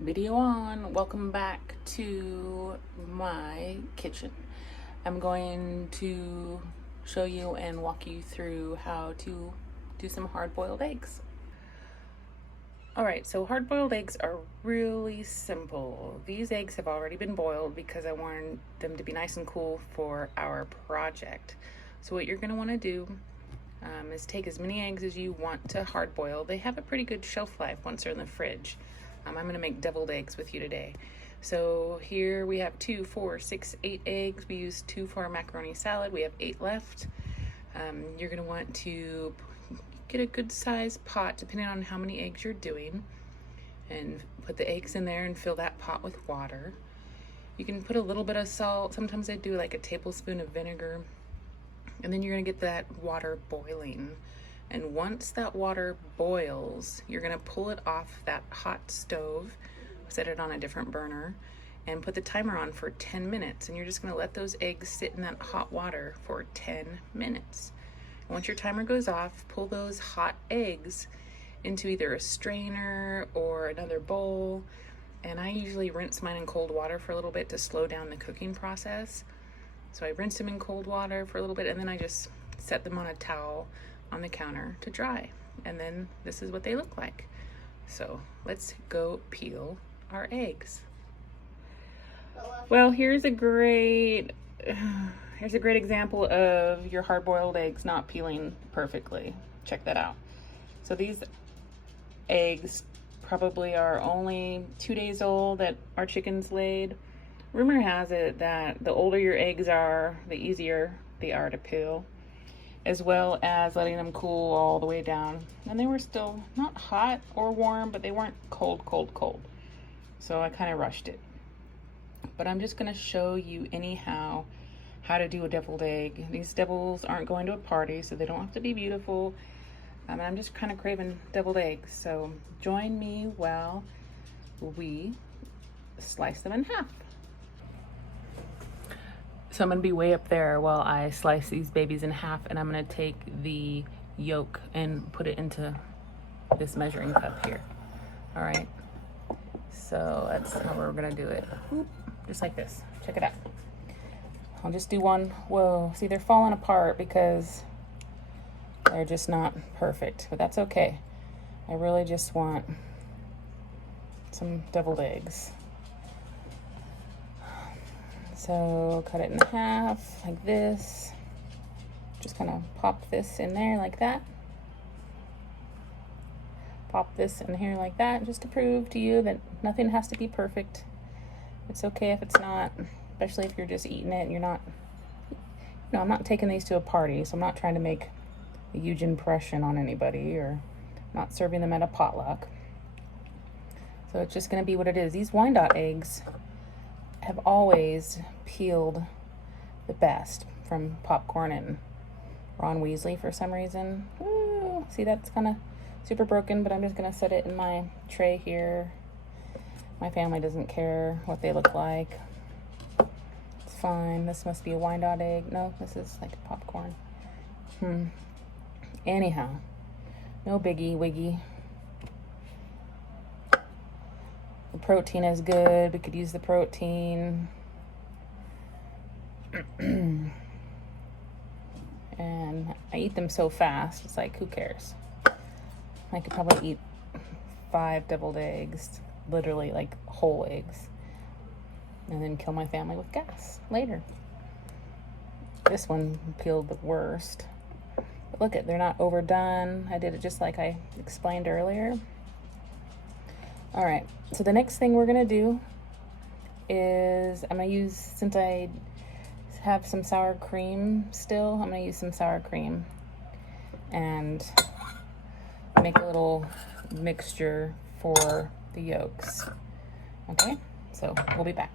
Video on. Welcome back to my kitchen. I'm going to show you and walk you through how to do some hard-boiled eggs. Alright, so hard-boiled eggs are really simple. These eggs have already been boiled because I wanted them to be nice and cool for our project. So what you're going to want to do is take as many eggs as you want to hard boil. They have a pretty good shelf life once they're in the fridge. I'm going to make deviled eggs with you today. So here we have 2, 4, 6, 8 eggs. We used 2 for our macaroni salad. We have 8 left. You're going to want to get a good sized pot depending on how many eggs you're doing, and put the eggs in there and fill that pot with water. You can put a little bit of salt. Sometimes I do like a tablespoon of vinegar. And then you're going to get that water boiling. And once that water boils, you're going to pull it off that hot stove, set it on a different burner, and put the timer on for 10 minutes. And you're just going to let those eggs sit in that hot water for 10 minutes. And once your timer goes off, pull those hot eggs into either a strainer or another bowl. And I usually rinse mine in cold water for a little bit to slow down the cooking process. So I rinse them in cold water for a little bit, and then I just set them on a towel on the counter to dry. And then this is what they look like. So let's go peel our eggs. Well, here's a great example of your hard-boiled eggs not peeling perfectly. Check that out. So these eggs probably are only 2 days old that our chickens laid. Rumor has it that the older your eggs are, the easier they are to peel, as well as letting them cool all the way down. And they were still not hot or warm, but they weren't cold. So I kind of rushed it. But I'm just going to show you anyhow how to do a deviled egg. These devils aren't going to a party, so they don't have to be beautiful. And I'm just kind of craving deviled eggs. So join me while we slice them in half. So I'm going to be way up there while I slice these babies in half, and I'm going to take the yolk and put it into this measuring cup here. All right, so that's how we're going to do it. Oop, just like this. Check it out. I'll just do one. Whoa, see, they're falling apart because they're just not perfect, but that's okay. I really just want some deviled eggs. So cut it in half like this. Just kind of pop this in there like that. Pop this in here like that, just to prove to you that nothing has to be perfect. It's okay if it's not, especially if you're just eating it and you're not, I'm not taking these to a party, so I'm not trying to make a huge impression on anybody, or not serving them at a potluck. So it's just gonna be what it is. These Wyandotte eggs have always peeled the best from popcorn and Ron Weasley for some reason. Ooh, see, that's kind of super broken, but I'm just going to set it in my tray here. My family doesn't care what they look like. It's fine. This must be a Wyandotte egg. No, this is like popcorn. Anyhow, no biggie wiggy. The protein is good. We could use the protein. And I eat them so fast, it's like, who cares? I could probably eat 5 deviled eggs, literally like whole eggs, and then kill my family with gas later. This one peeled the worst. But look, they're not overdone. I did it just like I explained earlier. All right, so the next thing we're gonna do is I'm gonna use, since I have some sour cream still, I'm gonna use some sour cream and make a little mixture for the yolks. Okay, so we'll be back.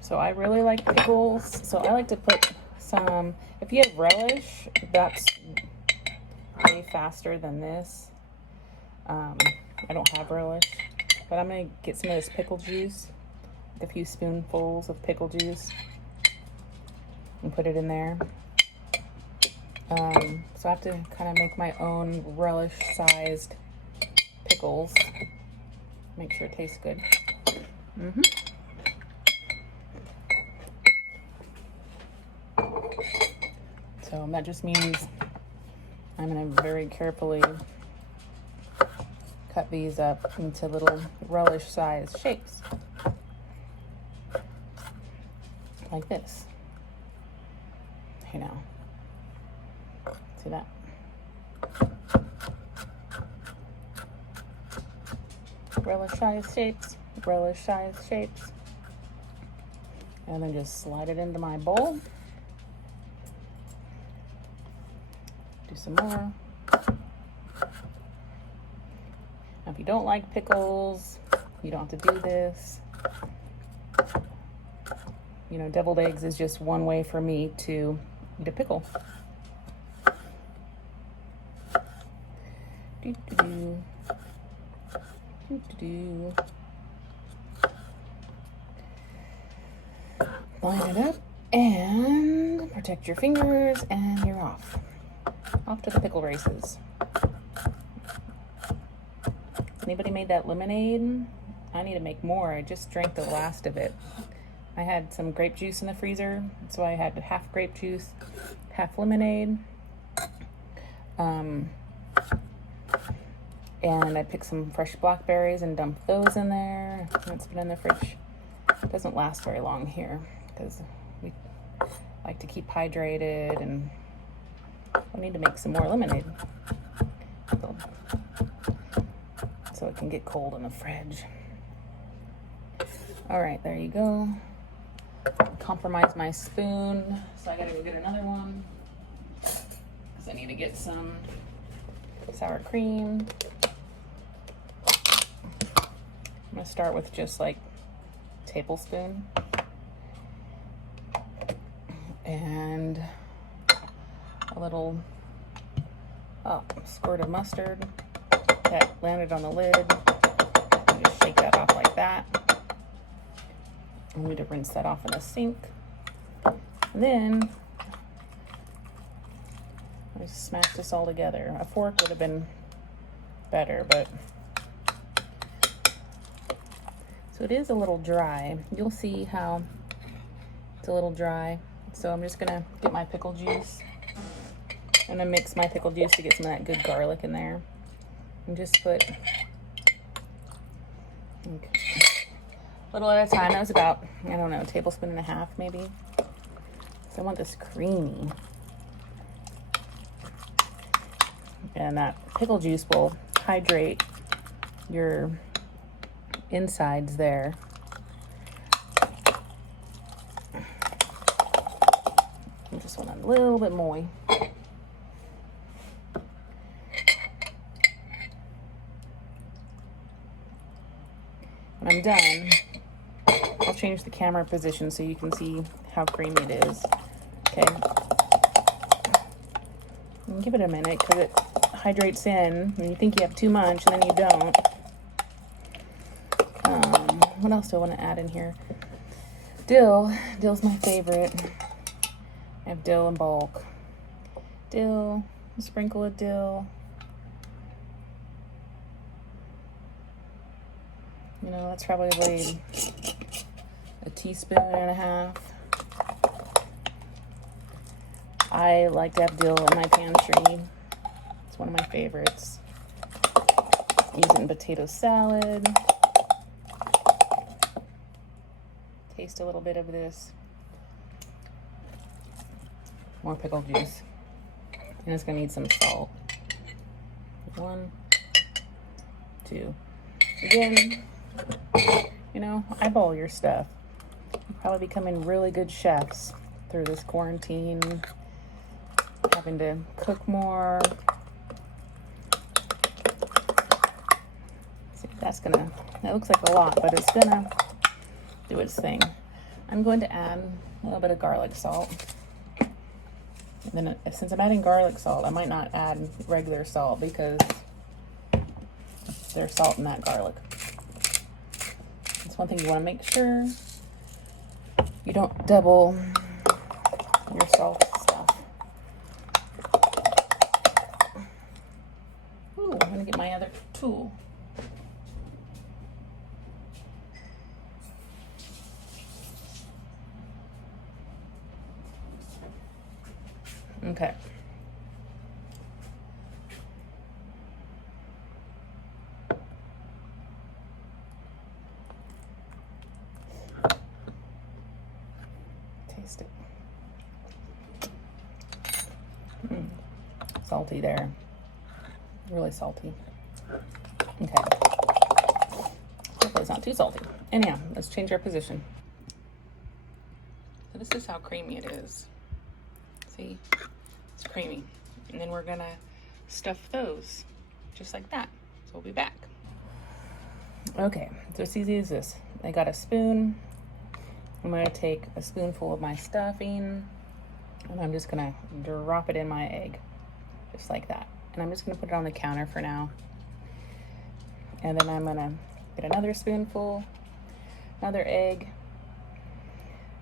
So I really like pickles, so I like to put some, if you have relish, that's way faster than this. I don't have relish, but I'm going to get some of this pickle juice, like a few spoonfuls of pickle juice, and put it in there. So I have to kind of make my own relish-sized pickles. Make sure it tastes good. So that just means I'm going to very carefully cut these up into little relish size shapes. Like this. You know. See that? Relish size shapes, relish size shapes. And then just slide it into my bowl. Do some more. Now, if you don't like pickles, you don't have to do this. You know, deviled eggs is just one way for me to eat a pickle. Line it up and protect your fingers, and you're off. Off to the pickle races. Anybody made that lemonade? I need to make more. I just drank the last of it. I had some grape juice in the freezer, so I had half grape juice, half lemonade. And I picked some fresh blackberries and dumped those in there. It's been in the fridge. It doesn't last very long here because we like to keep hydrated, and I need to make some more lemonade so it can get cold in the fridge. All right, there you go. Compromise my spoon, so I gotta go get another one because I need to get some sour cream. I'm gonna start with just like a tablespoon and a little squirt of mustard that landed on the lid. And just shake that off like that. I need to rinse that off in the sink. And then I smash this all together. A fork would have been better, but so it is a little dry. You'll see how it's a little dry. So I'm just gonna get my pickle juice. I'm gonna mix my pickle juice to get some of that good garlic in there. And just put a little at a time. That was about, I don't know, a tablespoon and a half maybe. So I want this creamy. And that pickle juice will hydrate your insides there. I just want a little bit more. When I'm done, I'll change the camera position so you can see how creamy it is. Okay. And give it a minute because it hydrates in and you think you have too much and then you don't. What else do I want to add in here? Dill. Dill's my favorite. I have dill in bulk. Dill. A sprinkle of dill. You know, that's probably a teaspoon and a half. I like to have dill in my pantry. It's one of my favorites. Use it in potato salad. Taste a little bit of this. More pickle juice. And it's gonna need some salt. 1, 2. Again, you know, eyeball your stuff. You'll probably becoming really good chefs through this quarantine, having to cook more. See, that looks like a lot, but it's gonna do its thing. I'm going to add a little bit of garlic salt. And then since I'm adding garlic salt, I might not add regular salt because there's salt in that garlic. That's one thing you want to make sure you don't double your salt stuff. Ooh, I'm gonna get my other tool. taste it. Salty there. Really salty. Okay. Hopefully it's not too salty. Anyhow, let's change our position. So this is how creamy it is. See? It's creamy. And then we're gonna stuff those just like that. So we'll be back. Okay, so it's easy as this. I got a spoon. I'm gonna take a spoonful of my stuffing and I'm just gonna drop it in my egg, just like that. And I'm just gonna put it on the counter for now. And then I'm gonna get another spoonful, another egg,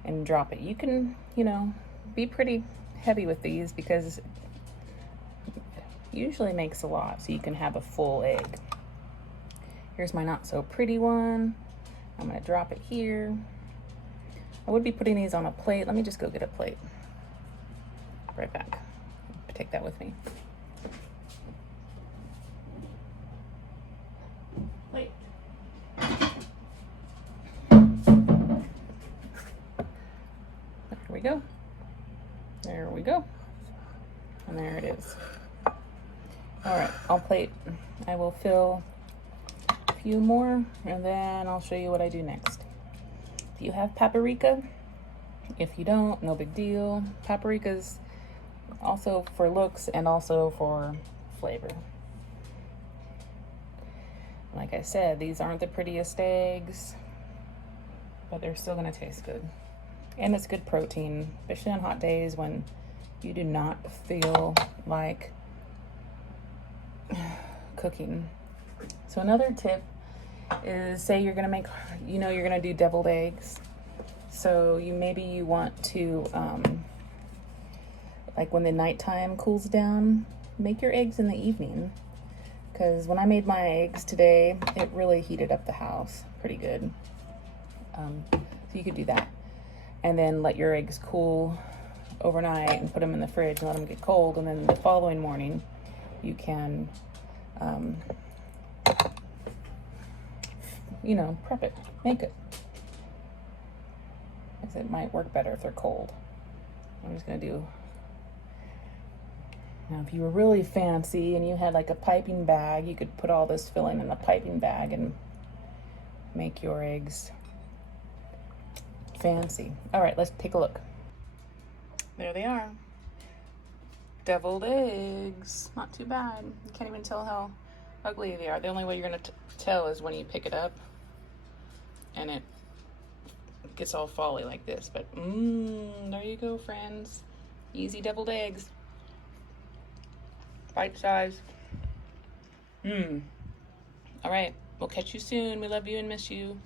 and drop it. You can, you know, be pretty heavy with these because it usually makes a lot, so you can have a full egg. Here's my not so pretty one. I'm gonna drop it here. I would be putting these on a plate. Let me just go get a plate. Right back. Take that with me. Plate. There we go. There we go. And there it is. All right, I'll plate. I will fill a few more and then I'll show you what I do next. Do you have paprika? If you don't, no big deal. Paprika's also for looks and also for flavor. Like I said, these aren't the prettiest eggs, but they're still gonna taste good. And it's good protein, especially on hot days when you do not feel like cooking. So another tip is, say you're gonna make, you know, you're gonna do deviled eggs. So maybe you want to, like when the nighttime cools down, make your eggs in the evening. Because when I made my eggs today, it really heated up the house pretty good. So you could do that. And then let your eggs cool overnight and put them in the fridge and let them get cold. And then the following morning, you can, you know, prep it, make it. Because it might work better if they're cold. I'm just gonna do. Now, if you were really fancy and you had like a piping bag, you could put all this filling in the piping bag and make your eggs fancy. All right, let's take a look. There they are. Deviled eggs. Not too bad. You can't even tell how ugly they are. The only way you're gonna tell is when you pick it up and it gets all folly like this. But there you go, friends. Easy deviled eggs. Bite size. All right, we'll catch you soon. We love you and miss you.